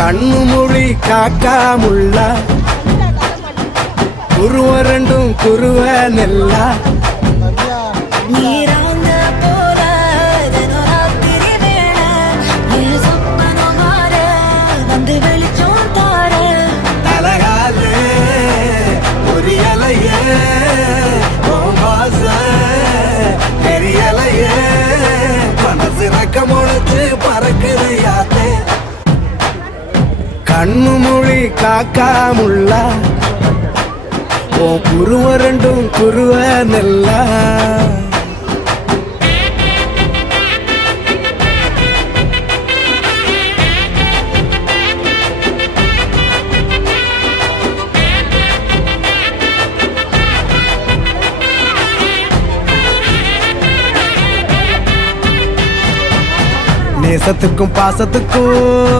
கண்ணு மொழி காக்காமுள்ள குருவ ரெண்டும் குருவ நெல்லா தலகாலே பொரியலையே பெரியலையே மனசு ரக்கமுழுத்து பறக்குது யாத்தே கண்ணு மொழி காக்காமுள்ள குருவ ரெண்டும் குருவ நெல்லா நேசத்துக்கும் பாசத்துக்கும்